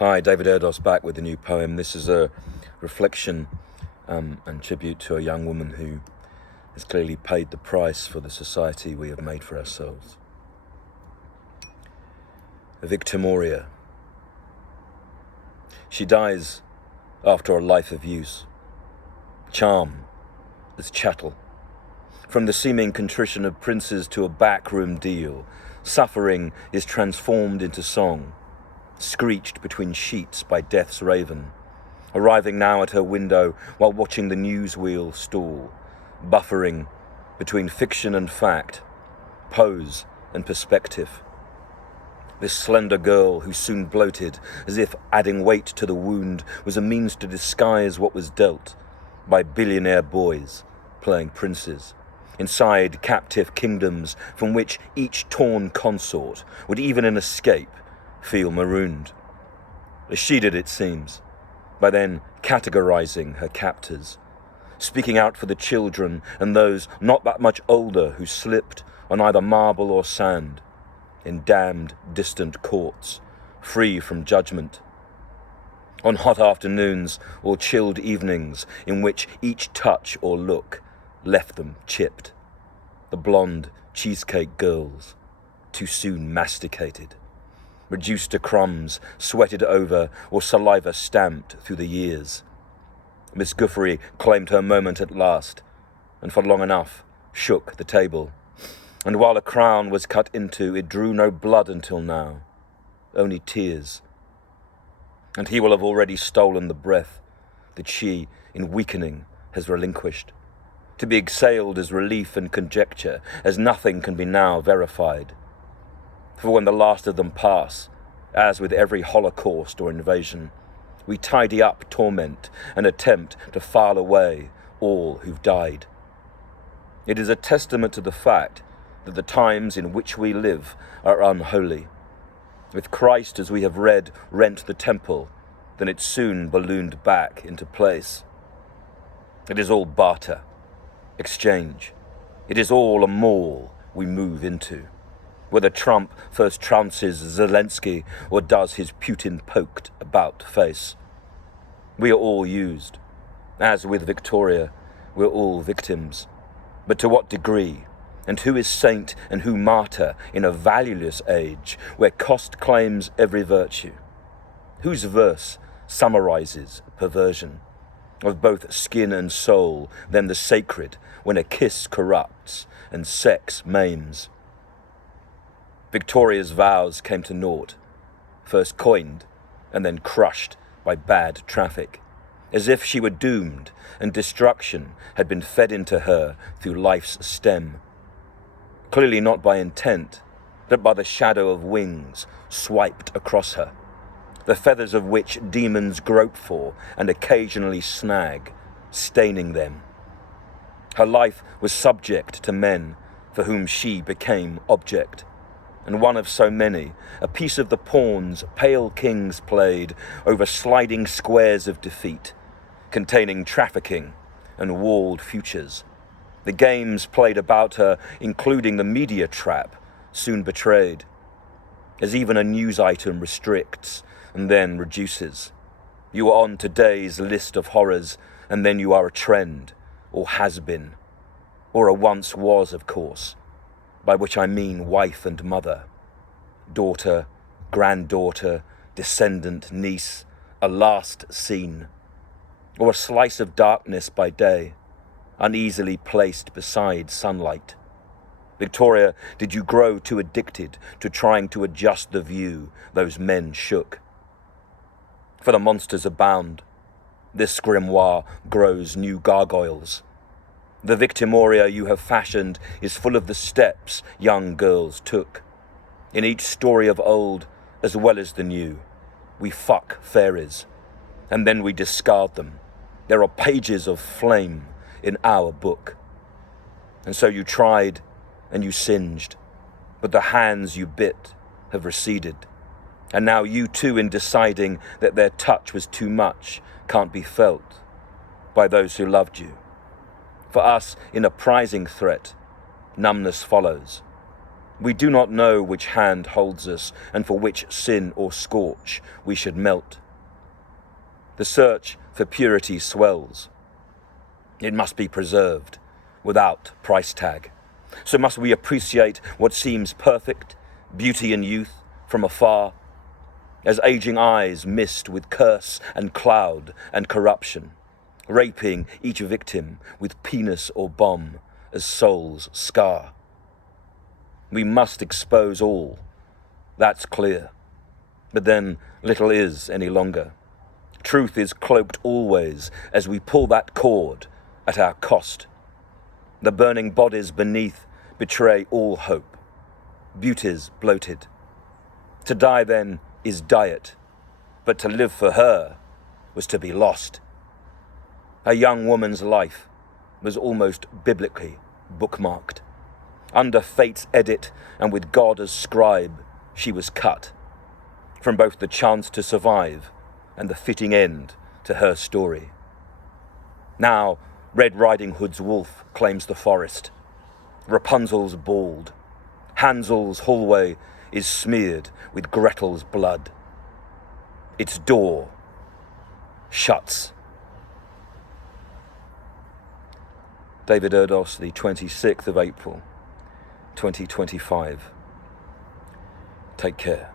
Hi, David Erdos back with a new poem. This is a reflection and tribute to a young woman who has clearly paid the price for the society we have made for ourselves. Victimoria. She dies after a life of use. Charm is chattel. From the seeming contrition of princes to a backroom deal, suffering is transformed into song, screeched between sheets by death's raven, arriving now at her window while watching the news wheel stall, buffering between fiction and fact, pose and perspective. This slender girl who soon bloated, as if adding weight to the wound was a means to disguise what was dealt by billionaire boys playing princes, inside captive kingdoms from which each torn consort would, even in escape, feel marooned. As she did, it seems, by then categorizing her captors, speaking out for the children and those not that much older who slipped on either marble or sand, in damned distant courts, free from judgment. On hot afternoons or chilled evenings in which each touch or look left them chipped, the blonde cheesecake girls, too soon masticated, reduced to crumbs, sweated over, or saliva stamped through the years. Miss Guthrie claimed her moment at last, and for long enough shook the table. And while a crown was cut into, it drew no blood until now, only tears. And he will have already stolen the breath that she, in weakening, has relinquished, to be exhaled as relief and conjecture, as nothing can be now verified. For when the last of them pass, as with every holocaust or invasion, we tidy up torment and attempt to file away all who've died. It is a testament to the fact that the times in which we live are unholy. With Christ, as we have read, rent the temple, then it soon ballooned back into place. It is all barter, exchange. It is all a mall we move into, whether Trump first trounces Zelensky or does his Putin-poked about face. We are all used. As with Victoria, we're all victims. But to what degree? And who is saint and who martyr in a valueless age where cost claims every virtue? Whose verse summarizes perversion of both skin and soul, then the sacred when a kiss corrupts and sex maims? Victoria's vows came to naught, first coined and then crushed by bad traffic, as if she were doomed and destruction had been fed into her through life's stem. Clearly not by intent, but by the shadow of wings swiped across her, the feathers of which demons grope for and occasionally snag, staining them. Her life was subject to men for whom she became object, and one of so many, a piece of the pawns pale kings played over sliding squares of defeat, containing trafficking and walled futures. The games played about her, including the media trap, soon betrayed, as even a news item restricts and then reduces. You are on today's list of horrors, and then you are a trend, or has been, or a once was, of course, by which I mean wife and mother, daughter, granddaughter, descendant, niece, a last seen, or a slice of darkness by day, uneasily placed beside sunlight. Victoria, did you grow too addicted to trying to adjust the view those men shook? For the monsters abound. This grimoire grows new gargoyles. The Victimoria you have fashioned is full of the steps young girls took. In each story of old, as well as the new, we fuck fairies, and then we discard them. There are pages of flame in our book. And so you tried and you singed, but the hands you bit have receded. And now you too, in deciding that their touch was too much, can't be felt by those who loved you. For us, in a prizing threat, numbness follows. We do not know which hand holds us and for which sin or scorch we should melt. The search for purity swells. It must be preserved without price tag. So must we appreciate what seems perfect, beauty and youth, from afar, as aging eyes mist with curse and cloud and corruption, raping each victim with penis or bomb as souls scar. We must expose all, that's clear, but then little is any longer. Truth is cloaked always as we pull that cord at our cost. The burning bodies beneath betray all hope. Beauty's bloated. To die then is diet, but to live for her was to be lost. A young woman's life was almost biblically bookmarked. Under fate's edit and with God as scribe, she was cut from both the chance to survive and the fitting end to her story. Now, Red Riding Hood's wolf claims the forest. Rapunzel's bald. Hansel's hallway is smeared with Gretel's blood. Its door shuts. David Erdos, the 26th of April, 2025. Take care.